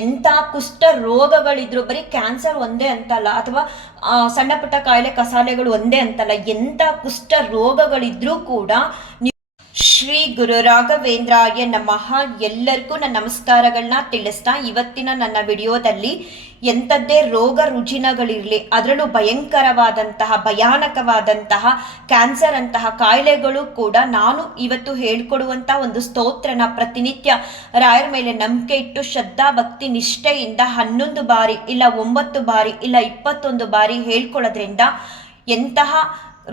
ಎಂಥ ಕುಷ್ಠ ರೋಗಗಳಿದ್ರು, ಬರೀ ಕ್ಯಾನ್ಸರ್ ಒಂದೇ ಅಂತಲ್ಲ, ಅಥವಾ ಸಣ್ಣ ಪುಟ್ಟ ಕಾಯಿಲೆ ಕಸಾಲೆಗಳು ಒಂದೇ ಅಂತಲ್ಲ, ಎಂಥ ಕುಷ್ಠ ರೋಗಗಳಿದ್ರೂ ಕೂಡ ಶ್ರೀ ಗುರು ರಾಘವೇಂದ್ರಾಯ ನಮಃ. ಎಲ್ಲರಿಗೂ ನನ್ನ ನಮಸ್ಕಾರಗಳನ್ನ ತಿಳಿಸ್ತಾ ಇವತ್ತಿನ ನನ್ನ ವಿಡಿಯೋದಲ್ಲಿ ಎಂಥದ್ದೇ ರೋಗ ರುಜಿನಗಳಿರಲಿ, ಅದರಲ್ಲೂ ಭಯಾನಕವಾದಂತಹ ಕ್ಯಾನ್ಸರ್ ಅಂತಹ ಕಾಯಿಲೆಗಳು ಕೂಡ ನಾನು ಇವತ್ತು ಹೇಳ್ಕೊಡುವಂಥ ಒಂದು ಸ್ತೋತ್ರನ ಪ್ರತಿನಿತ್ಯ ರಾಯರ ಮೇಲೆ ನಂಬಿಕೆ ಇಟ್ಟು ಶ್ರದ್ಧಾ ಭಕ್ತಿ ನಿಷ್ಠೆಯಿಂದ 11 ಬಾರಿ ಇಲ್ಲ 9 ಬಾರಿ ಇಲ್ಲ 21 ಬಾರಿ ಹೇಳ್ಕೊಳ್ಳೋದ್ರಿಂದ ಎಂತಹ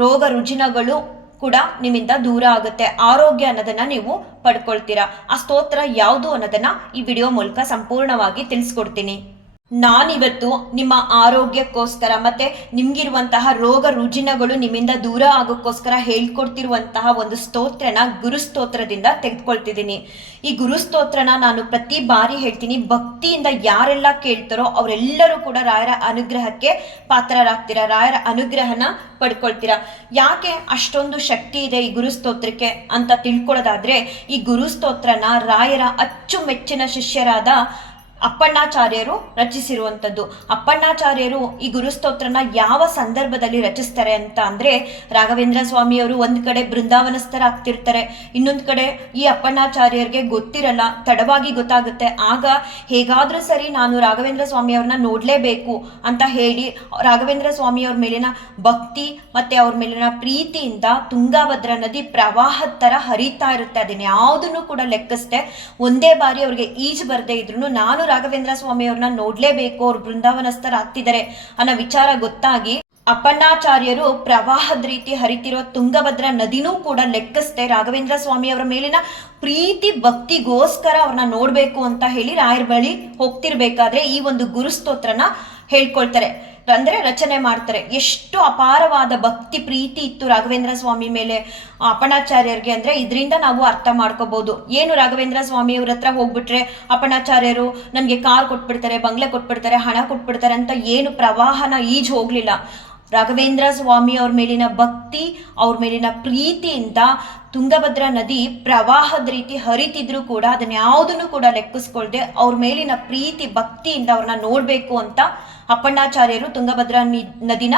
ರೋಗ ರುಜಿನಗಳು ಕೂಡ ನಿಮ್ಮಿಂದ ದೂರ ಆಗುತ್ತೆ, ಆರೋಗ್ಯ ಅನ್ನೋದನ್ನ ನೀವು ಪಡ್ಕೊಳ್ತೀರಾ. ಆ ಸ್ತೋತ್ರ ಯಾವುದು ಅನ್ನೋದನ್ನ ಈ ವಿಡಿಯೋ ಮೂಲಕ ಸಂಪೂರ್ಣವಾಗಿ ತಿಳಿಸ್ಕೊಡ್ತೀನಿ. ನಾನಿವತ್ತು ನಿಮ್ಮ ಆರೋಗ್ಯಕ್ಕೋಸ್ಕರ ಮತ್ತೆ ನಿಮ್ಗಿರುವಂತಹ ರೋಗ ರುಜಿನಗಳು ನಿಮ್ಮಿಂದ ದೂರ ಆಗೋಕ್ಕೋಸ್ಕರ ಹೇಳ್ಕೊಡ್ತಿರುವಂತಹ ಒಂದು ಸ್ತೋತ್ರನ ಗುರುಸ್ತೋತ್ರದಿಂದ ತೆಗೆದುಕೊಳ್ತಿದ್ದೀನಿ. ಈ ಗುರುಸ್ತೋತ್ರನ ನಾನು ಪ್ರತಿ ಬಾರಿ ಹೇಳ್ತೀನಿ, ಭಕ್ತಿಯಿಂದ ಯಾರೆಲ್ಲ ಕೇಳ್ತಾರೋ ಅವರೆಲ್ಲರೂ ಕೂಡ ರಾಯರ ಅನುಗ್ರಹಕ್ಕೆ ಪಾತ್ರರಾಗ್ತೀರಾ, ರಾಯರ ಅನುಗ್ರಹನ ಪಡ್ಕೊಳ್ತೀರಾ. ಯಾಕೆ ಅಷ್ಟೊಂದು ಶಕ್ತಿ ಇದೆ ಈ ಗುರುಸ್ತೋತ್ರಕ್ಕೆ ಅಂತ ತಿಳ್ಕೊಳ್ಳೋದಾದ್ರೆ, ಈ ಗುರುಸ್ತೋತ್ರನ ರಾಯರ ಅಚ್ಚುಮೆಚ್ಚಿನ ಶಿಷ್ಯರಾದ ಅಪ್ಪಣ್ಣಾಚಾರ್ಯರು ರಚಿಸಿರುವಂಥದ್ದು. ಅಪ್ಪಣ್ಣಾಚಾರ್ಯರು ಈ ಗುರುಸ್ತೋತ್ರನ ಯಾವ ಸಂದರ್ಭದಲ್ಲಿ ರಚಿಸ್ತಾರೆ ಅಂತ ಅಂದ್ರೆ, ರಾಘವೇಂದ್ರ ಸ್ವಾಮಿಯವರು ಒಂದ್ ಕಡೆ ಬೃಂದಾವನಸ್ಥರಾಗ್ತಿರ್ತಾರೆ, ಇನ್ನೊಂದ್ ಕಡೆ ಈ ಅಪ್ಪಣ್ಣಾಚಾರ್ಯರಿಗೆ ಗೊತ್ತಿರಲ್ಲ, ತಡವಾಗಿ ಗೊತ್ತಾಗುತ್ತೆ. ಆಗ ಹೇಗಾದ್ರೂ ಸರಿ ನಾನು ರಾಘವೇಂದ್ರ ಸ್ವಾಮಿಯವ್ರನ್ನ ನೋಡ್ಲೇಬೇಕು ಅಂತ ಹೇಳಿ ರಾಘವೇಂದ್ರ ಸ್ವಾಮಿಯವ್ರ ಮೇಲಿನ ಭಕ್ತಿ ಮತ್ತೆ ಅವ್ರ ಮೇಲಿನ ಪ್ರೀತಿಯಿಂದ ತುಂಗಾಭದ್ರಾ ನದಿ ಪ್ರವಾಹದ ತರ ಹರಿತಾ ಇರುತ್ತೆ. ಅದನ್ನ ಯಾವುದನ್ನು ಕೂಡ ಲೆಕ್ಕಿಸ್ದೆ ಒಂದೇ ಬಾರಿ ಅವ್ರಿಗೆ ಈಜು ಬರದೇ ಇದ್ರು ನಾನು ರಾಘವೇಂದ್ರ ಸ್ವಾಮಿಯವ್ರನ್ನ ನೋಡ್ಲೇಬೇಕು, ಅವ್ರು ಬೃಂದಾವನಸ್ಥರಾಗ್ತಿದ್ದಾರೆ ಅನ್ನೋ ವಿಚಾರ ಗೊತ್ತಾಗಿ ಅಪ್ಪಣ್ಣಾಚಾರ್ಯರು ಪ್ರವಾಹದ ರೀತಿ ಹರಿತಿರೋ ತುಂಗಭದ್ರಾ ನದಿನೂ ಕೂಡ ಲೆಕ್ಕಿಸ್ದೆ ರಾಘವೇಂದ್ರ ಸ್ವಾಮಿಯವರ ಮೇಲಿನ ಪ್ರೀತಿ ಭಕ್ತಿಗೋಸ್ಕರ ಅವ್ರನ್ನ ನೋಡ್ಬೇಕು ಅಂತ ಹೇಳಿ ರಾಯರ ಬಳಿ ಹೋಗ್ತಿರ್ಬೇಕಾದ್ರೆ ಈ ಒಂದು ಗುರುಸ್ತೋತ್ರನ ಹೇಳ್ಕೊಳ್ತಾರೆ, ಅಂದ್ರೆ ರಚನೆ ಮಾಡ್ತಾರೆ. ಎಷ್ಟು ಅಪಾರವಾದ ಭಕ್ತಿ ಪ್ರೀತಿ ಇತ್ತು ರಾಘವೇಂದ್ರ ಸ್ವಾಮಿ ಮೇಲೆ ಅಪ್ಪಣ್ಣಾಚಾರ್ಯರಿಗೆ ಅಂದ್ರೆ ಇದರಿಂದ ನಾವು ಅರ್ಥ ಮಾಡ್ಕೋಬಹುದು. ಏನು ರಾಘವೇಂದ್ರ ಸ್ವಾಮಿಯವ್ರ ಹತ್ರ ಹೋಗ್ಬಿಟ್ರೆ ಅಪ್ಪಣ್ಣಾಚಾರ್ಯರು ನನಗೆ ಕಾರ್ ಕೊಟ್ಬಿಡ್ತಾರೆ, ಬಂಗ್ಲೆ ಕೊಟ್ಬಿಡ್ತಾರೆ, ಹಣ ಕೊಟ್ಬಿಡ್ತಾರೆ ಅಂತ ಏನು ಪ್ರವಾಹನ ಈಜು ಹೋಗ್ಲಿಲ್ಲ. ರಾಘವೇಂದ್ರ ಸ್ವಾಮಿ ಅವ್ರ ಮೇಲಿನ ಭಕ್ತಿ, ಅವ್ರ ಮೇಲಿನ ಪ್ರೀತಿಯಿಂದ ತುಂಗಭದ್ರಾ ನದಿ ಪ್ರವಾಹದ ರೀತಿ ಹರಿತಿದ್ರು ಕೂಡ ಅದನ್ನ ಯಾವುದನ್ನು ಕೂಡ ಲೆಕ್ಕಿಸ್ಕೊಳ್ದೆ ಅವ್ರ ಮೇಲಿನ ಪ್ರೀತಿ ಭಕ್ತಿಯಿಂದ ಅವ್ರನ್ನ ನೋಡ್ಬೇಕು ಅಂತ ಅಪ್ಪಣ್ಣಾಚಾರ್ಯರು ತುಂಗಭದ್ರಾ ನದಿನ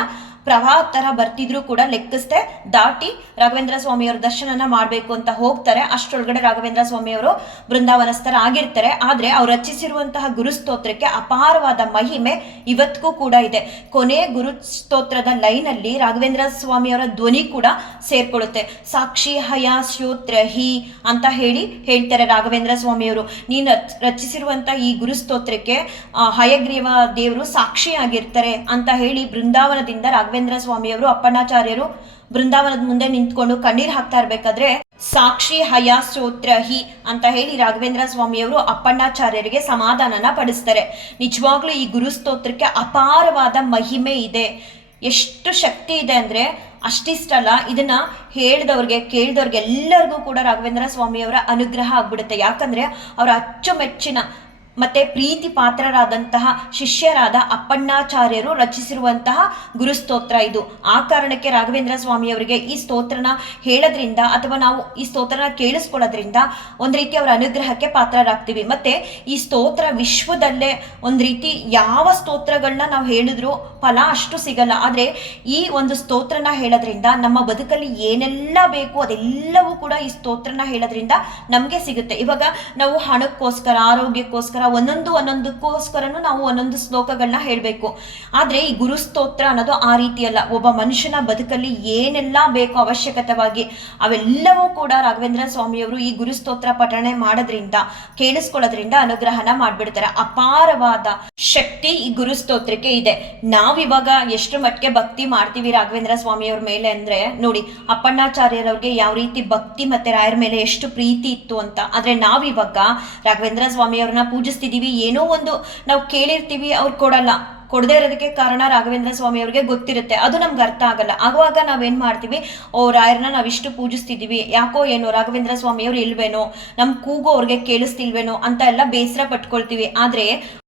ಪ್ರವಾಹ ತರ ಬರ್ತಿದ್ರು ಕೂಡ ಲೆಕ್ಕಿಸ್ದೆ ದಾಟಿ ರಾಘವೇಂದ್ರ ಸ್ವಾಮಿಯವ್ರ ದರ್ಶನನ ಮಾಡ್ಬೇಕು ಅಂತ ಹೋಗ್ತಾರೆ. ಅಷ್ಟರೊಳಗಡೆ ರಾಘವೇಂದ್ರ ಸ್ವಾಮಿಯವರು ಬೃಂದಾವನಸ್ಥರಾಗಿರ್ತಾರೆ. ಆದ್ರೆ ಅವ್ರು ರಚಿಸಿರುವಂತಹ ಗುರುಸ್ತೋತ್ರಕ್ಕೆ ಅಪಾರವಾದ ಮಹಿಮೆ ಇವತ್ತಿಗೂ ಕೂಡ ಇದೆ. ಕೊನೆ ಗುರುಸ್ತೋತ್ರದ ಲೈನ್ ಅಲ್ಲಿ ರಾಘವೇಂದ್ರ ಸ್ವಾಮಿಯವರ ಧ್ವನಿ ಕೂಡ ಸೇರ್ಕೊಳ್ಳುತ್ತೆ. ಸಾಕ್ಷಿ ಹಯಾಸ್ಯೋತ್ರ ಹಿ ಅಂತ ಹೇಳ್ತಾರೆ ರಾಘವೇಂದ್ರ ಸ್ವಾಮಿಯವರು. ನೀನು ರಚಿಸಿರುವಂತಹ ಈ ಗುರುಸ್ತೋತ್ರಕ್ಕೆ ಹಯಗ್ರೀವ ದೇವರು ಸಾಕ್ಷಿಯಾಗಿರ್ತಾರೆ ಅಂತ ಹೇಳಿ ಬೃಂದಾವನದಿಂದ ರಾಘವೇಂದ್ರ ಸ್ವಾಮಿಯವರು ಅಪ್ಪಣ್ಣಾಚಾರ್ಯರು ಬೃಂದಾವನದ ಮುಂದೆ ನಿಂತ್ಕೊಂಡು ಕಣ್ಣೀರ್ ಹಾಕ್ತಾ ಇರ್ಬೇಕಾದ್ರೆ ಸಾಕ್ಷಿ ಹಯಾಸ್ಯೋತ್ರ ಹಿ ಅಂತ ಹೇಳಿ ರಾಘವೇಂದ್ರ ಸ್ವಾಮಿಯವರು ಅಪ್ಪಣ್ಣಾಚಾರ್ಯರಿಗೆ ಸಮಾಧಾನನ ಪಡಿಸ್ತಾರೆ. ನಿಜವಾಗ್ಲೂ ಈ ಗುರುಸ್ತೋತ್ರಕ್ಕೆ ಅಪಾರವಾದ ಮಹಿಮೆ ಇದೆ, ಎಷ್ಟು ಶಕ್ತಿ ಇದೆ ಅಂದ್ರೆ ಅಷ್ಟಿಷ್ಟಲ್ಲ, ಇದನ್ನ ಹೇಳಿದವ್ರಿಗೆ ಕೇಳಿದವ್ರಿಗೆ ಎಲ್ಲರಿಗೂ ಕೂಡ ರಾಘವೇಂದ್ರ ಸ್ವಾಮಿಯವರ ಅನುಗ್ರಹ ಆಗ್ಬಿಡುತ್ತೆ. ಯಾಕಂದ್ರೆ ಅವರ ಅಚ್ಚುಮೆಚ್ಚಿನ ಮತ್ತೆ ಪ್ರೀತಿ ಪಾತ್ರರಾದಂತಹ ಶಿಷ್ಯರಾದ ಅಪ್ಪಣ್ಣಾಚಾರ್ಯರು ರಚಿಸಿರುವಂತಹ ಗುರುಸ್ತೋತ್ರ ಇದು. ಆ ಕಾರಣಕ್ಕೆ ರಾಘವೇಂದ್ರ ಸ್ವಾಮಿಯವರಿಗೆ ಈ ಸ್ತೋತ್ರನ ಹೇಳೋದ್ರಿಂದ ಅಥವಾ ನಾವು ಈ ಸ್ತೋತ್ರನ ಕೇಳಿಸ್ಕೊಳ್ಳೋದ್ರಿಂದ ಒಂದ್ ರೀತಿ ಅವರ ಅನುಗ್ರಹಕ್ಕೆ ಪಾತ್ರರಾಗ್ತೀವಿ. ಮತ್ತೆ ಈ ಸ್ತೋತ್ರ ವಿಶ್ವದಲ್ಲೇ ಒಂದ್ ರೀತಿ ಯಾವ ಸ್ತೋತ್ರಗಳನ್ನ ನಾವು ಹೇಳಿದ್ರು ಫಲ ಅಷ್ಟು ಸಿಗಲ್ಲ, ಆದ್ರೆ ಈ ಒಂದು ಸ್ತೋತ್ರನ ಹೇಳೋದ್ರಿಂದ ನಮ್ಮ ಬದುಕಲ್ಲಿ ಏನೆಲ್ಲ ಬೇಕು ಅದೆಲ್ಲವೂ ಕೂಡ ಈ ಸ್ತೋತ್ರನ ಹೇಳೋದ್ರಿಂದ ನಮ್ಗೆ ಸಿಗುತ್ತೆ. ಇವಾಗ ನಾವು ಹಣಕ್ಕೋಸ್ಕರ, ಆರೋಗ್ಯಕ್ಕೋಸ್ಕರ ಒಂದೊಂದಕ್ಕೋಸ್ಕರನು ನಾವು ಒಂದೊಂದು ಶ್ಲೋಕಗಳನ್ನ ಹೇಳಬೇಕು. ಆದ್ರೆ ಈ ಗುರುಸ್ತೋತ್ರ ಅನ್ನೋದು ಆ ರೀತಿಯಲ್ಲ. ಒಬ್ಬ ಮನುಷ್ಯನ ಬದುಕಲ್ಲಿ ಏನೆಲ್ಲ ಬೇಕು ಅವಶ್ಯಕತೆವಾಗಿ ಅವೆಲ್ಲವೂ ಕೂಡ ರಾಘವೇಂದ್ರ ಸ್ವಾಮಿಯವರು ಈ ಗುರುಸ್ತೋತ್ರ ಪಠಣೆ ಮಾಡೋದ್ರಿಂದ ಕೇಳಿಸ್ಕೊಳ್ಳೋದ್ರಿಂದ ಅನುಗ್ರಹನ ಮಾಡ್ಬಿಡ್ತಾರೆ. ಅಪಾರವಾದ ಶಕ್ತಿ ಈ ಗುರುಸ್ತೋತ್ರಕ್ಕೆ ಇದೆ. ನಾವಿವಾಗ ಎಷ್ಟು ಮಟ್ಟಿಗೆ ಭಕ್ತಿ ಮಾಡ್ತೀವಿ ರಾಘವೇಂದ್ರ ಸ್ವಾಮಿಯವ್ರ ಮೇಲೆ ಅಂದ್ರೆ ನೋಡಿ, ಅಪ್ಪಣ್ಣಾಚಾರ್ಯರವ್ರಿಗೆ ಯಾವ ರೀತಿ ಭಕ್ತಿ ಮತ್ತೆ ರಾಯರ ಮೇಲೆ ಎಷ್ಟು ಪ್ರೀತಿ ಇತ್ತು ಅಂತ. ಆದ್ರೆ ನಾವಿವಾಗ ರಾಘವೇಂದ್ರ ಸ್ವಾಮಿಯವ್ರನ್ನ ಪೂಜಿಸ್ತಿದೀವಿ, ಏನೋ ಒಂದು ನಾವು ಕೇಳಿರ್ತೀವಿ, ಅವ್ರು ಕೊಡಲ್ಲ. ಕೊಡದೇ ಇರೋದಕ್ಕೆ ಕಾರಣ ರಾಘವೇಂದ್ರ ಸ್ವಾಮಿ ಅವ್ರಿಗೆ ಗೊತ್ತಿರುತ್ತೆ, ಅದು ನಮ್ಗೆ ಅರ್ಥ ಆಗಲ್ಲ. ಆಗುವಾಗ ನಾವೇನ್ ಮಾಡ್ತೀವಿ, ರಾಯರನ್ನ ನಾವಿಷ್ಟು ಪೂಜಿಸ್ತಿದೀವಿ, ಯಾಕೋ ಏನೋ ರಾಘವೇಂದ್ರ ಸ್ವಾಮಿಯವ್ರು ಇಲ್ವೇನೋ, ನಮ್ ಕೂಗು ಅವ್ರಿಗೆ ಕೇಳಿಸ್ತಿಲ್ವೇನೋ ಅಂತ ಎಲ್ಲ ಬೇಸರ ಪಟ್ಕೊಳ್ತೀವಿ. ಆದ್ರೆ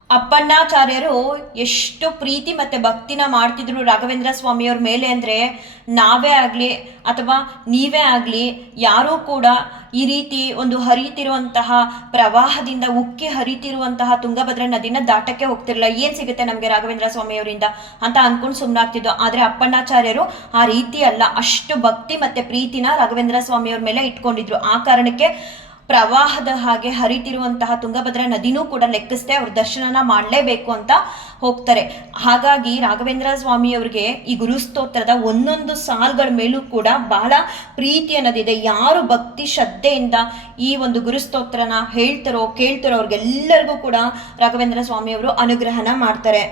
ಅಪ್ಪಣ್ಣಾಚಾರ್ಯರು ಎಷ್ಟು ಪ್ರೀತಿ ಮತ್ತು ಭಕ್ತಿನ ಮಾಡ್ತಿದ್ರು ರಾಘವೇಂದ್ರ ಸ್ವಾಮಿಯವ್ರ ಮೇಲೆ ಅಂದರೆ, ನಾವೇ ಆಗಲಿ ಅಥವಾ ನೀವೇ ಆಗಲಿ ಯಾರೂ ಕೂಡ ಈ ರೀತಿ ಒಂದು ಹರಿತಿರುವಂತಹ ಪ್ರವಾಹದಿಂದ ಉಕ್ಕಿ ಹರಿತಿರುವಂತಹ ತುಂಗಭದ್ರಾ ನದಿನ ದಾಟಕ್ಕೆ ಹೋಗ್ತಿರಲಿಲ್ಲ. ಏನು ಸಿಗುತ್ತೆ ನಮಗೆ ರಾಘವೇಂದ್ರ ಸ್ವಾಮಿಯವರಿಂದ ಅಂತ ಅಂದ್ಕೊಂಡು ಸುಮ್ಮನಾಗ್ತಿದ್ದೋ. ಆದರೆ ಅಪ್ಪಣ್ಣಾಚಾರ್ಯರು ಆ ರೀತಿ ಅಲ್ಲ, ಅಷ್ಟು ಭಕ್ತಿ ಮತ್ತು ಪ್ರೀತಿನ ರಾಘವೇಂದ್ರ ಸ್ವಾಮಿಯವ್ರ ಮೇಲೆ ಇಟ್ಕೊಂಡಿದ್ರು. ಆ ಕಾರಣಕ್ಕೆ ಪ್ರವಾಹದ ಹಾಗೆ ಹರಿತಿರುವಂತಹ ತುಂಗಭದ್ರಾ ನದಿನೂ ಕೂಡ ಲೆಕ್ಕಿಸದೆ ಅವ್ರ ದರ್ಶನನ ಮಾಡಲೇಬೇಕು ಅಂತ ಹೋಗ್ತಾರೆ. ಹಾಗಾಗಿ ರಾಘವೇಂದ್ರ ಸ್ವಾಮಿಯವ್ರಿಗೆ ಈ ಗುರುಸ್ತೋತ್ರದ ಒಂದೊಂದು ಸಾಲುಗಳ ಮೇಲೂ ಕೂಡ ಬಹಳ ಪ್ರೀತಿ ಅನ್ನೋದಿದೆ. ಯಾರು ಭಕ್ತಿ ಶ್ರದ್ಧೆಯಿಂದ ಈ ಒಂದು ಗುರುಸ್ತೋತ್ರನ ಹೇಳ್ತಾರೋ ಕೇಳ್ತಾರೋ ಅವ್ರಿಗೆಲ್ಲರಿಗೂ ಕೂಡ ರಾಘವೇಂದ್ರ ಸ್ವಾಮಿಯವರು ಅನುಗ್ರಹನ ಮಾಡ್ತಾರೆ.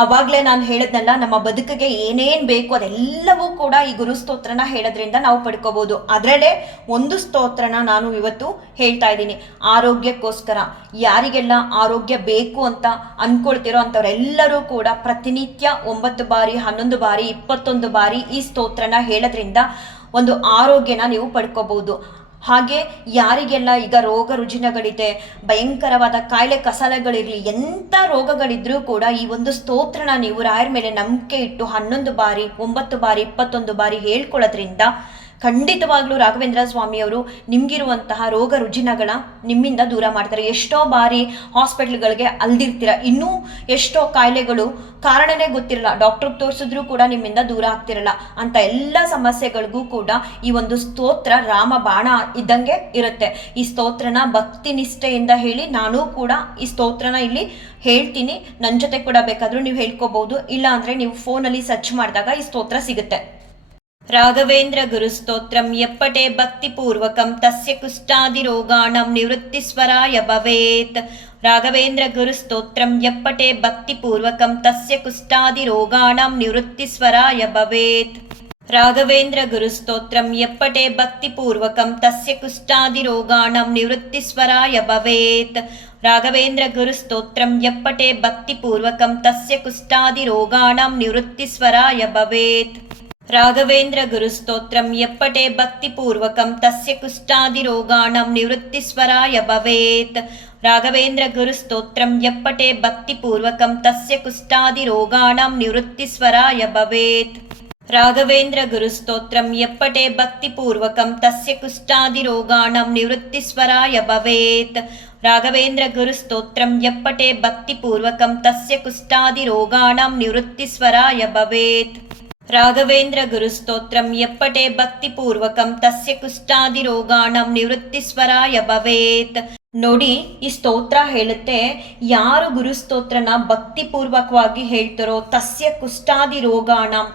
ಅವಾಗಲೇ ನಾನು ಹೇಳಿದ್ನಲ್ಲ, ನಮ್ಮ ಬದುಕಿಗೆ ಏನೇನು ಬೇಕು ಅದೆಲ್ಲವೂ ಕೂಡ ಈ ಗುರುಸ್ತೋತ್ರನ ಹೇಳೋದ್ರಿಂದ ನಾವು ಪಡ್ಕೋಬೋದು. ಅದರಲ್ಲೇ ಒಂದು ಸ್ತೋತ್ರನ ನಾನು ಇವತ್ತು ಹೇಳ್ತಾ ಇದ್ದೀನಿ, ಆರೋಗ್ಯಕ್ಕೋಸ್ಕರ. ಯಾರಿಗೆಲ್ಲ ಆರೋಗ್ಯ ಬೇಕು ಅಂತ ಅಂದ್ಕೊಳ್ತಿರೋ ಅಂಥವರೆಲ್ಲರೂ ಕೂಡ ಪ್ರತಿನಿತ್ಯ 9 ಬಾರಿ, 11 ಬಾರಿ, 21 ಬಾರಿ ಈ ಸ್ತೋತ್ರನ ಹೇಳೋದ್ರಿಂದ ಒಂದು ಆರೋಗ್ಯನ ನೀವು ಪಡ್ಕೋಬಹುದು. ಹಾಗೆ ಯಾರಿಗೆಲ್ಲ ಈಗ ರೋಗ ರುಜಿನಗಳಿದೆ, ಭಯಂಕರವಾದ ಕಾಯಿಲೆ ಕಸಾಲೆಗಳಿರಲಿ, ಎಂಥ ರೋಗಗಳಿದ್ರೂ ಕೂಡ ಈ ಒಂದು ಸ್ತೋತ್ರನ ನೀವು ರಾಯರ ಮೇಲೆ ನಂಬಿಕೆ ಇಟ್ಟು 11 ಬಾರಿ, 9 ಬಾರಿ, 21 ಬಾರಿ ಹೇಳ್ಕೊಳ್ಳೋದ್ರಿಂದ ಖಂಡಿತವಾಗ್ಲೂ ರಾಘವೇಂದ್ರ ಸ್ವಾಮಿಯವರು ನಿಮಗಿರುವಂತಹ ರೋಗ ರುಜಿನಗಳ ನಿಮ್ಮಿಂದ ದೂರ ಮಾಡ್ತಾರೆ. ಎಷ್ಟೋ ಬಾರಿ ಹಾಸ್ಪಿಟ್ಲ್ಗಳಿಗೆ ಅಲ್ದಿರ್ತೀರ, ಇನ್ನೂ ಎಷ್ಟೋ ಕಾಯಿಲೆಗಳು ಕಾರಣನೇ ಗೊತ್ತಿರಲ್ಲ, ಡಾಕ್ಟ್ರಿಗೆ ತೋರಿಸಿದ್ರೂ ಕೂಡ ನಿಮ್ಮಿಂದ ದೂರ ಆಗ್ತಿರಲ್ಲ. ಅಂತ ಎಲ್ಲ ಸಮಸ್ಯೆಗಳಿಗೂ ಕೂಡ ಈ ಒಂದು ಸ್ತೋತ್ರ ರಾಮ ಬಾಣ ಇದ್ದಂಗೆ ಇರುತ್ತೆ. ಈ ಸ್ತೋತ್ರನ ಭಕ್ತಿ ನಿಷ್ಠೆಯಿಂದ ಹೇಳಿ, ನಾನು ಕೂಡ ಈ ಸ್ತೋತ್ರನ ಇಲ್ಲಿ ಹೇಳ್ತೀನಿ, ನನ್ನ ಜೊತೆ ಕೂಡ ಬೇಕಾದರೂ ನೀವು ಹೇಳ್ಕೋಬಹುದು. ಇಲ್ಲ ಅಂದರೆ ನೀವು ಫೋನಲ್ಲಿ ಸರ್ಚ್ ಮಾಡಿದಾಗ ಈ ಸ್ತೋತ್ರ ಸಿಗುತ್ತೆ. ರಾಘವೇಂದ್ರ ಗುರುಸ್ತೋತ್ರಂ ಯಪ್ಪಟೆ ಭಕ್ತಿಪೂರ್ವಕಂ ತಸ್ಯ ಕುಷ್ಠಾದಿರೋಗಾಣಂ ನಿವೃತ್ತಿಸ್ವರಾಯ ಭವೇತ್. ರಾಘವೇಂದ್ರ ಗುರುಸ್ತೋತ್ರಂ ಯಪ್ಪಟೆ ಭಕ್ತಿಪೂರ್ವಕಂ ತಸ್ಯ ಕುಷ್ಠಾದಿರೋಗಾಣಂ ನಿವೃತ್ತಿಸ್ವರಾಯ ಭವೇತ್. ರಾಘವೇಂದ್ರ ಗುರುಸ್ತೋತ್ರಂ ಯಪ್ಪಟೆ ಭಕ್ತಿಪೂರ್ವಕಂ ತಸ್ಯ ಕುಷ್ಠಾದಿರೋಗಾಣಂ ನಿವೃತ್ತಿಸ್ವರಾಯ ಭವೇತ್. ರಾಘವೇಂದ್ರ ಗುರುಸ್ತೋತ್ರಂ ಯಪ್ಪಟೆ ಭಕ್ತಿಪೂರ್ವಕಂ ತಸ್ಯ ಕುಷ್ಠಾದಿರೋಗಾಣಂ ನಿವೃತ್ತಿಸ್ವರಾಯ ಭವೇತ್. ರಾಘವೇಂದ್ರ ಗುರುಸ್ತೋತ್ರಂ ಯಪ್ಪಟೆ ಭಕ್ತಿಪೂರ್ವಕಂ ತಸ್ಯ ಕುಷ್ಠಾದಿರೋಗಾಣಂ ನಿವೃತ್ತಿಸ್ವರಾಯ ಭವೇತ್. ರಾಘವೇಂದ್ರ ಗುರುಸ್ತೋತ್ರಂ ಯಪ್ಪಟೆ ಭಕ್ತಿಪೂರ್ವಕಂ ತಸ್ಯ ಕುಷ್ಠಾದಿರೋಗಾಣಂ ನಿವೃತ್ತಿಸ್ವರಾಯ ಭವೇತ್. ರಾಘವೇಂದ್ರ ಗುರುಸ್ತೋತ್ರಂ ಯಪ್ಪಟೆ ಭಕ್ತಿಪೂರ್ವಕಂ ತಸ್ಯ ಕುಷ್ಠಾದಿರೋಗಾಣಂ ನಿವೃತ್ತಿಸ್ವರಾಯ ಭವೇತ್. ರಾಘವೇಂದ್ರ ಗುರುಸ್ತೋತ್ರಂ ಯಪ್ಪಟೆ ಭಕ್ತಿಪೂರ್ವಕಂ ತಸ್ಯ ಕುಷ್ಠಾದಿರೋಗಾಣಂ ನಿವೃತ್ತಿಸ್ವರಾಯ ಭವೇತ್. ರಾಘವೇಂದ್ರ ಗುರುಸ್ತೋತ್ರಂ ಯಪ್ಪಟೆ ಭಕ್ತಿಪೂರ್ವಕಂ ತಸ್ಯ ಕುಷ್ಠಾದಿರೋಗಾಣಂ ನಿವೃತ್ತಿಸ್ವರಾಯ ಭವೇತ್. ನೋಡಿ, ಈ ಸ್ತೋತ್ರ ಹೇಳುತ್ತೆ, ಯಾರು ಗುರುಸ್ತೋತ್ರನ ಭಕ್ತಿಪೂರ್ವಕವಾಗಿ ಹೇಳ್ತಾರೋ ತಸ್ಯ ಕುಷ್ಠಾದಿರೋಗಾಣಂ,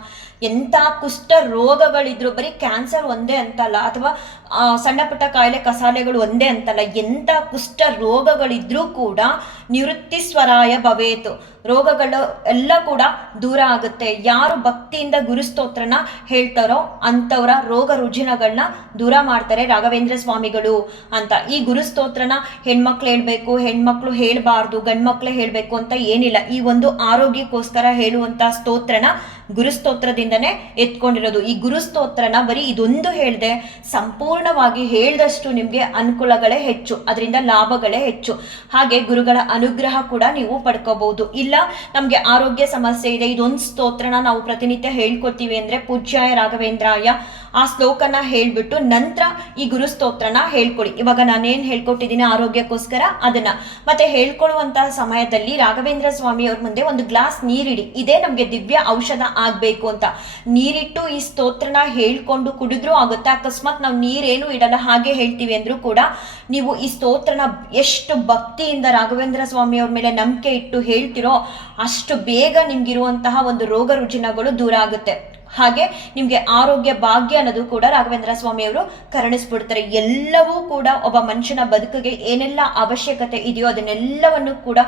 ಎಂಥ ಕುಷ್ಠ ರೋಗಗಳಿದ್ರು, ಬರೀ ಕ್ಯಾನ್ಸರ್ ಒಂದೇ ಅಂತಲ್ಲ, ಅಥವಾ ಸಣ್ಣ ಪುಟ್ಟ ಕಾಯಿಲೆ ಕಸಾಲೆಗಳು ಒಂದೇ ಅಂತಲ್ಲ, ಎಂಥ ಕುಷ್ಠ ರೋಗಗಳಿದ್ರೂ ಕೂಡ ನಿವೃತ್ತಿಸ್ವರಾಯ ಭವೇತು, ರೋಗಗಳು ಎಲ್ಲ ಕೂಡ ದೂರ ಆಗುತ್ತೆ. ಯಾರು ಭಕ್ತಿಯಿಂದ ಗುರುಸ್ತೋತ್ರನ ಹೇಳ್ತಾರೋ ಅಂಥವರ ರೋಗ ರುಜಿನಗಳನ್ನ ದೂರ ಮಾಡ್ತಾರೆ ರಾಘವೇಂದ್ರ ಸ್ವಾಮಿಗಳು ಅಂತ. ಈ ಗುರುಸ್ತೋತ್ರನ ಹೆಣ್ಮಕ್ಳು ಹೇಳ್ಬೇಕು, ಹೆಣ್ಮಕ್ಳು ಹೇಳಬಾರ್ದು, ಗಂಡ್ಮಕ್ಳೇ ಹೇಳಬೇಕು ಅಂತ ಏನಿಲ್ಲ. ಈ ಒಂದು ಆರೋಗ್ಯಕ್ಕೋಸ್ಕರ ಹೇಳುವಂಥ ಸ್ತೋತ್ರನ ಗುರುಸ್ತೋತ್ರದಿಂದನೇ ಎತ್ಕೊಂಡಿರೋದು. ಈ ಗುರುಸ್ತೋತ್ರನ ಬರೀ ಇದೊಂದು ಹೇಳಿದೆ, ಸಂಪೂರ್ಣವಾಗಿ ಹೇಳ್ದಷ್ಟು ನಿಮಗೆ ಅನುಕೂಲಗಳೇ ಹೆಚ್ಚು, ಅದರಿಂದ ಲಾಭಗಳೇ ಹೆಚ್ಚು. ಹಾಗೆ ಗುರುಗಳ ಅನುಗ್ರಹ ಕೂಡ ನೀವು ಪಡ್ಕೋಬಹುದು. ಇಲ್ಲ ನಮಗೆ ಆರೋಗ್ಯ ಸಮಸ್ಯೆ ಇದೆ, ಇದೊಂದು ಸ್ತೋತ್ರನ ನಾವು ಪ್ರತಿನಿತ್ಯ ಹೇಳ್ಕೊತೀವಿ ಅಂದರೆ ಪೂಜ್ಯಾಯ ರಾಘವೇಂದ್ರಾಯ ಆ ಶ್ಲೋಕನ ಹೇಳ್ಬಿಟ್ಟು ನಂತರ ಈ ಗುರುಸ್ತೋತ್ರನ ಹೇಳ್ಕೊಡಿ. ಇವಾಗ ನಾನೇನು ಹೇಳ್ಕೊಟ್ಟಿದ್ದೀನಿ ಆರೋಗ್ಯಕ್ಕೋಸ್ಕರ ಅದನ್ನ ಮತ್ತೆ ಹೇಳ್ಕೊಳ್ಳುವಂತಹ ಸಮಯದಲ್ಲಿ ರಾಘವೇಂದ್ರ ಸ್ವಾಮಿ ಅವ್ರ ಮುಂದೆ ಒಂದು ಗ್ಲಾಸ್ ನೀರಿಡಿ, ಇದೇ ನಮಗೆ ದಿವ್ಯ ಔಷಧ ಆಗಬೇಕು ಅಂತ. ನೀರಿಟ್ಟು ಈ ಸ್ತೋತ್ರನ ಹೇಳ್ಕೊಂಡು ಕುಡಿದ್ರೂ ಆಗುತ್ತೆ. ಅಕಸ್ಮಾತ್ ನಾವು ನೀರೇನು ಇಡಲ್ಲ ಹಾಗೆ ಹೇಳ್ತೀವಿ ಅಂದ್ರೂ ಕೂಡ ನೀವು ಈ ಸ್ತೋತ್ರನ ಎಷ್ಟು ಭಕ್ತಿಯಿಂದ ರಾಘವೇಂದ್ರ ಸ್ವಾಮಿ ಅವ್ರ ಮೇಲೆ ನಂಬಿಕೆ ಇಟ್ಟು ಹೇಳ್ತಿರೋ ಅಷ್ಟು ಬೇಗ ನಿಮ್ಗಿರುವಂತಹ ಒಂದು ರೋಗ ರುಜಿನಗಳು ದೂರ ಆಗುತ್ತೆ. ಹಾಗೆ ನಿಮಗೆ ಆರೋಗ್ಯ ಭಾಗ್ಯ ಅನ್ನೋದು ಕೂಡ ರಾಘವೇಂದ್ರ ಸ್ವಾಮಿಯವರು ಕರುಣಿಸ್ಬಿಡ್ತಾರೆ. ಎಲ್ಲವೂ ಕೂಡ ಒಬ್ಬ ಮನುಷ್ಯನ ಬದುಕಿಗೆ ಏನೆಲ್ಲ ಅವಶ್ಯಕತೆ ಇದೆಯೋ ಅದನ್ನೆಲ್ಲವನ್ನು ಕೂಡ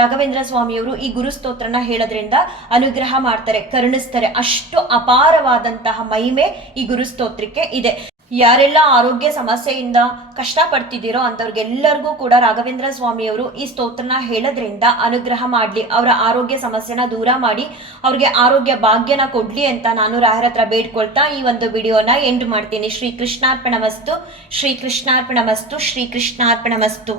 ರಾಘವೇಂದ್ರ ಸ್ವಾಮಿಯವರು ಈ ಗುರುಸ್ತೋತ್ರನ ಹೇಳೋದ್ರಿಂದ ಅನುಗ್ರಹ ಮಾಡ್ತಾರೆ, ಕರುಣಿಸ್ತಾರೆ. ಅಷ್ಟು ಅಪಾರವಾದಂತಹ ಮಹಿಮೆ ಈ ಗುರುಸ್ತೋತ್ರಕ್ಕೆ ಇದೆ. ಯಾರೆಲ್ಲ ಆರೋಗ್ಯ ಸಮಸ್ಯೆಯಿಂದ ಕಷ್ಟಪಡ್ತಿದ್ದೀರೋ ಅಂಥವ್ರಿಗೆಲ್ಲರಿಗೂ ಕೂಡ ರಾಘವೇಂದ್ರ ಸ್ವಾಮಿಯವರು ಈ ಸ್ತೋತ್ರನ ಹೇಳೋದ್ರಿಂದ ಅನುಗ್ರಹ ಮಾಡಲಿ, ಅವರ ಆರೋಗ್ಯ ಸಮಸ್ಯೆನ ದೂರ ಮಾಡಿ ಅವ್ರಿಗೆ ಆರೋಗ್ಯ ಭಾಗ್ಯನ ಕೊಡಲಿ ಅಂತ ನಾನು ರಾಯರ ಹತ್ರ ಬೇಡ್ಕೊಳ್ತಾ ಈ ಒಂದು ವಿಡಿಯೋನ ಎಂಡ್ ಮಾಡ್ತೀನಿ. ಶ್ರೀ ಕೃಷ್ಣಾರ್ಪಣಮಸ್ತು, ಶ್ರೀ ಕೃಷ್ಣಾರ್ಪಣಮಸ್ತು, ಶ್ರೀ ಕೃಷ್ಣಾರ್ಪಣಮಸ್ತು.